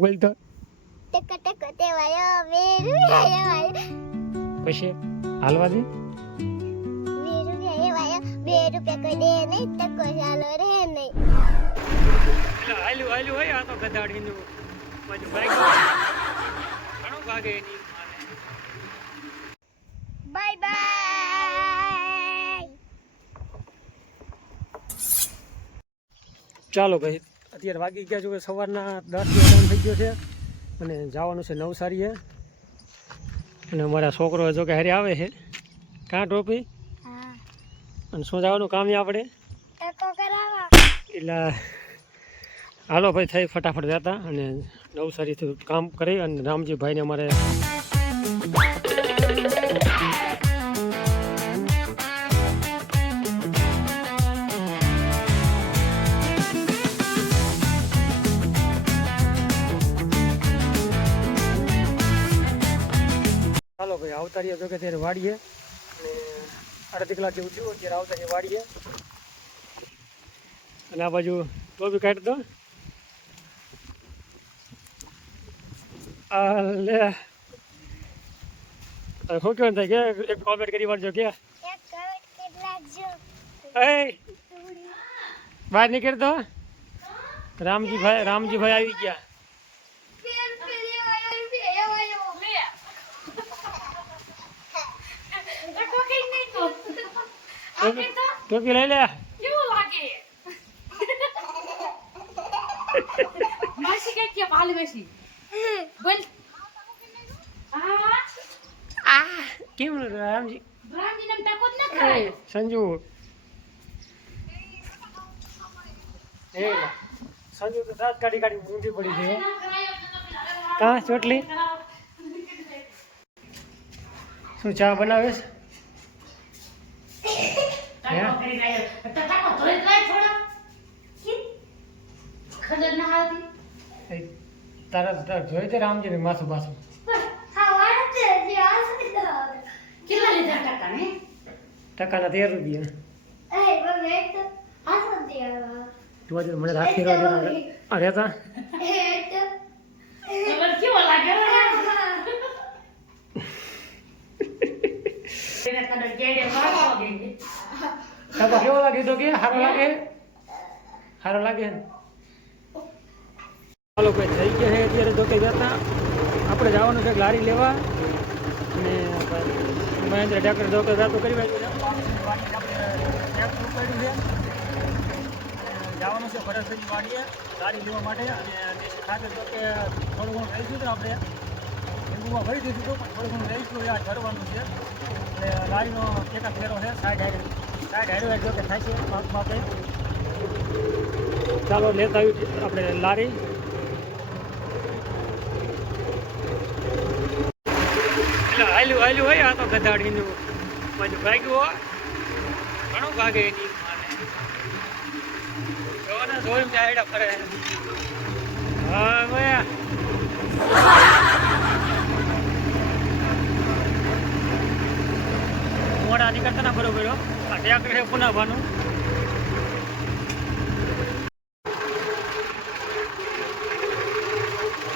બોલ તો ટક ટક તેવાયો વેરુ આયો પછી હાલવા દે વેરુ આયો 2 રૂપિયા કોઈ દે નહીં ટકો ચાલો રે નહીં એટલે હાલ્યું હોય આ તો ગધાડીનું બધું બાઈક ઘણું ભાગે એની બાય બાય ચાલો ભાઈ અત્યારે વાગી ગયા છો કે સવારના 10 ટાઈમ થઈ ગયો છે અને જવાનું છે નવસારીએ અને અમારા છોકરો જો કે હારે આવે છે કાં ટોપી હા અને શું જવાનું કામ આપણે ટકો કરાવવા એટલે હાલો ભાઈ થઈ ફટાફટ જતા અને નવસારીથી કામ કરી અને રામજીભાઈને અમારે ચાલો ભાઈ આવતારીએ જો કે ત્યારે વાડીએ અને અડધી કલાક જેવું થયું ત્યારે આવતારીએ વાડીએ અને આ બાજુ ટોપી કાઢી દો લે શું કેવું થાય કે એક કોમેન્ટ કરી વાળજો કે એક કરોડ કેટલા જો એ બહાર નીકળ દો રામજીભાઈ આવી ગયા ટોપી લઈ લે કેવું લાગે માસી કે પાલ બેસી બોલ કેમ રામજી રામજી નામ ટકો જ ન કરાય સંજુ એ સંજુ તો દાંત કાઢી ઊંધી પડી છે કાં ચોટલી શું ચા બનાવીશ તારા જોઈ તે રામજી ને માથું પાછું કેટલા લીધા ટકા ને ટકાના 13 રૂપિયા તું આજે મને રાખી રહ્યો અરે તા કેવો લાગે કાકા કેવો લાગે તો કે સારો લાગે ચાલો ભાઈ થઈ ગયા છે અત્યારે જો કે જતા આપણે જવાનું છે લારી લેવા અને મહેન્દ્ર ટ્રેક્ટર જો કે જાતો કરી જવાનું છે ભરતભાઈની વાડીએ લારી લેવા માટે અને દેશી ખાતર જો કે થોડું ઘણું રહીશું તો આપણે લીંબુમાં ભરી દીધું હતું પણ થોડું ઘણું રહીશું આ ભરવાનું છે એટલે લારીનો એકાદ ફેરો છે સાઈડ હાઈડવે જો કે થાય છે માપે ચાલો લેતા આવ્યું આપણે લારી એટલે હાલ્યું હોય આ તો ગધાડીનું બધું ભાગ્યું હોય ઘણું ભાગે એની જોને જોઈને ચાયડા ફરે હા ભાઈ મોડા નીકળતા ના બરોબર આ ટ્રેક્ટર છે પુનાભાનું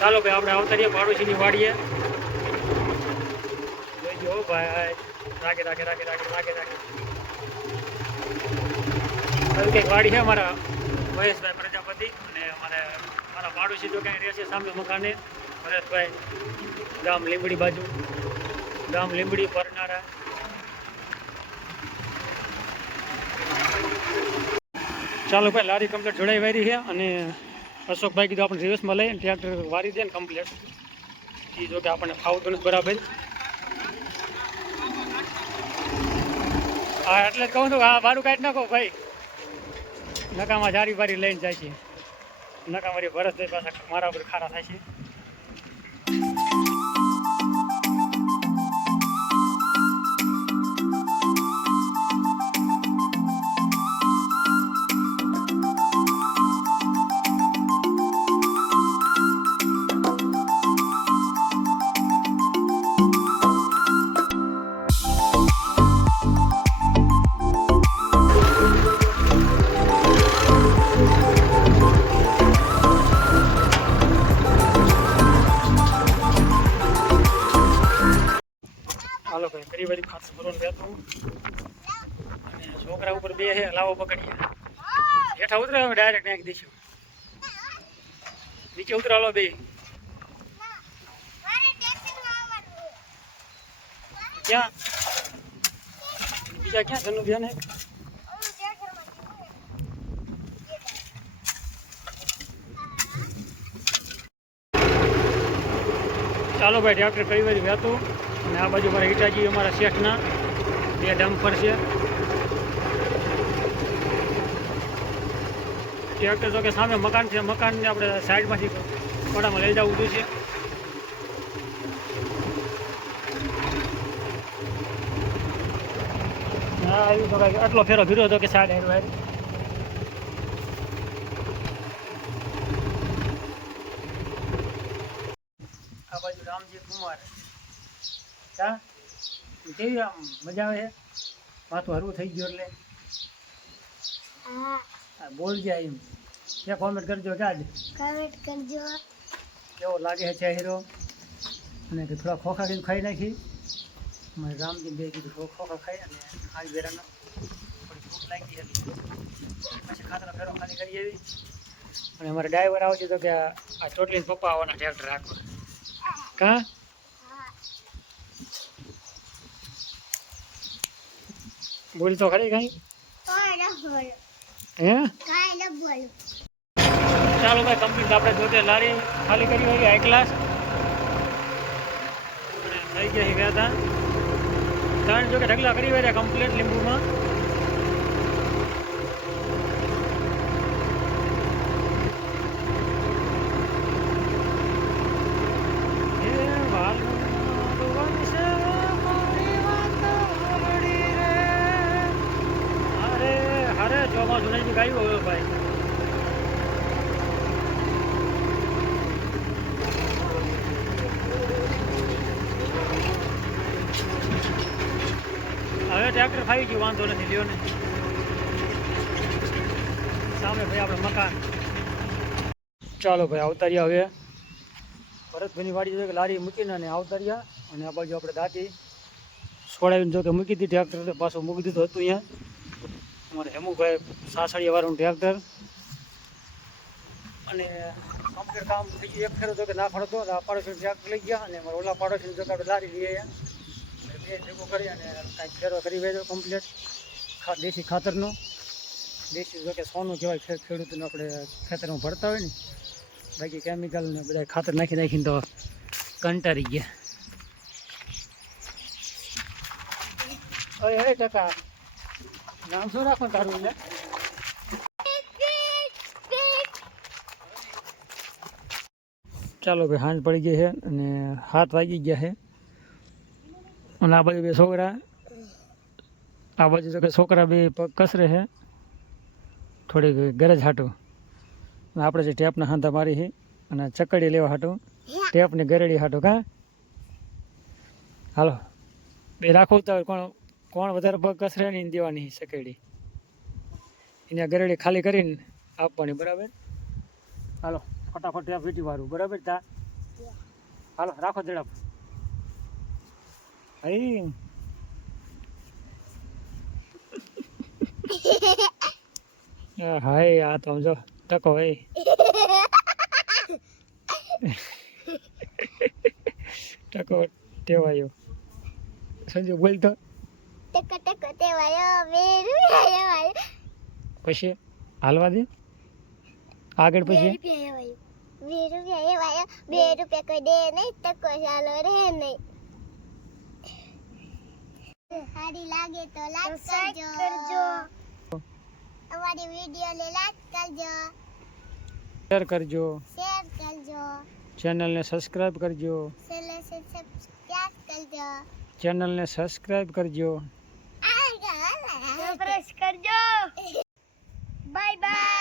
ચાલો ભાઈ આપણે આવતારીએ પાડોશીની વાડીએ જોઈજો ભાઈ રાખે કંઈક વાડી છે અમારા મહેશભાઈ પ્રજાપતિ અને મારા પાડોશી જો ક્યાંય રહેશે સામે મકાને ભરતભાઈ ગામ લીંબડી બાજુ ગામ લીંબડી પરનારા ચાલો ભાઈ લારી કમ્પ્લીટ જોડાઈ વારી છે અને અશોકભાઈ કીધું આપણે રિવર્સમાં લઈને ટ્રેક્ટર વારી દે ને કમ્પ્લીટ એ જો કે આપણને ફાવતું નથી બરાબર હા એટલે જ કહું છું હા ભાડું કાઢી નાખો ભાઈ નકામાં જારી બારી લઈને જાય છે નકામારી ભરતભાઈ પાછા મારા ઉપર ખારા થાય છે હાલો ભાઈ ફરી વળી ખાતર ભરવાનું રહેતું અને છોકરા ઉપર બે છે લાવો પકડીએ હેઠા ઉતરે હવે ડાયરેક્ટ નાખી દઈશું નીચે ઉતરાલો બે ક્યાં બીજા ક્યાં ધનુ બેન ચાલો ભાઈ ટ્રેક્ટર ફરી વળી વહેતું અને આ બાજુ મારા હિટાજી અમારા શેઠના બે ડમ્પર છે ટ્રેક્ટર તો કે સામે મકાન છે મકાનને આપણે સાઈડમાંથી પડામાં લઈ જવું જોઈએ હા આવ્યું તો કાંઈક આટલો ફેરો ફીરો હતો કે સાઈડ આવ્યો આ બાજુ રામજી કુમાર હા કેવી આમ મજા આવે છે માથું હરવું થઈ ગયું એટલે હા બોલ જાય એમ ક્યાં કોમેન્ટ કરજો ક્યાં કમેન્ટ કરજો કેવો લાગે છે ચહેરો અને કે થોડા ખોખા કીધું ખાઈ નાખી મારે રામજી બે કીધું ખોખા ખાઈ અને આજ બેરાનો થોડી ભૂખ લાગી હતી પછી ખાતરા ફેરો ખાલી કરી આવી અને અમારે ડ્રાઈવર આવશે તો કે આ ચોટલીને પપ્પા આવવાના ટ્રેક્ટર રાખવા કા બોલ તો ખરી કઈ હે ચાલો ભાઈ કમ્પ્લીટ આપણે જોતે લારી ખાલી કરી હોય હાઈ ક્લાસ અને થઈ ગયા ગયા હતા ત્રણ જો કે ઢગલા કરી હોય કમ્પ્લીટ લીંબુમાં ચોમાસું નહીં ગાયું હવે ભાઈ હવે ટ્રેક્ટર ફાવી ગયું વાંધો નથી લ્યો ને સામે ભાઈ આપણે મકાન ચાલો ભાઈ આવતાર્યા હવે ભરતભાઈની વાડી જો કે લારી મૂકીને અને આવતાર્યા અને આ બાજુ આપણે દાંતી છોડાવીને જો કે મૂકી હતી ટ્રેક્ટર પાછું મૂકી દીધું હતું અહીંયા અમારે હેમુભાઈ સાસળિયા વાળું ટ્રેક્ટર અને કમ્પ્લીટ કામ થઈ ગયું એક ફેરો તો કે ના ફરતો આ પાડોશી ટ્રેક્ટર લઈ ગયા અને અમારે ઓલા પાડોશી જો કે આપણે લારી લઈએ બે ભેગું કરી અને કાંઈક ફેરો કરી વેચો કમ્પ્લીટ દેશી ખાતરનું દેશી જો કે સોનું કહેવાય ખેડૂતોને આપણે ખેતરમાં ભરતા હોય ને બાકી કેમિકલ ને બધા ખાતર નાખી નાખીને તો કંટાળી ગયા અરે ટકા નામ શું રાખો તારું એટલે ચાલો ભાઈ સાંજ પડી ગઈ છે અને 7 વાગી ગયા છે અને આ બાજુ બે છોકરા આ બાજુ તો કે છોકરા બે પગ કસરે છે થોડીક ગરજ હાટું આપણે જે ટેપના હાંધા મારી છે અને ચકડી લેવા હાટું ટેપની ગરેડી હાટું કા હાલો બે રાખો તો કોણ વધારે પગ કસરે ને એને દેવાની સકેડી એને ગરેડી ખાલી કરીને આપવાની બરાબર હાલો ફટાફટ ટેપ વીટી વાળું બરાબર તા હાલો રાખો ઝડપ હઈ હાય આ તો સમજો ટકો હે ટકો ટેવાયો સંજુ બોલ તો ટકો તેવાયો મેરું પછી હાલવા દે આગળ પછી 2 રૂપિયા 2 રૂપિયા કોઈ દે નહીં ટકો ચાલો રે નહીં સારી લાગે તો લાઈક કરજો અમારી વિડિયોને લાઈક કરજો શેર કરજો ચેનલને સબસ્ક્રાઇબ કરજો ચેનલને સબસ્ક્રાઇબ કરજો પ્રેસ કરજો બાય બાય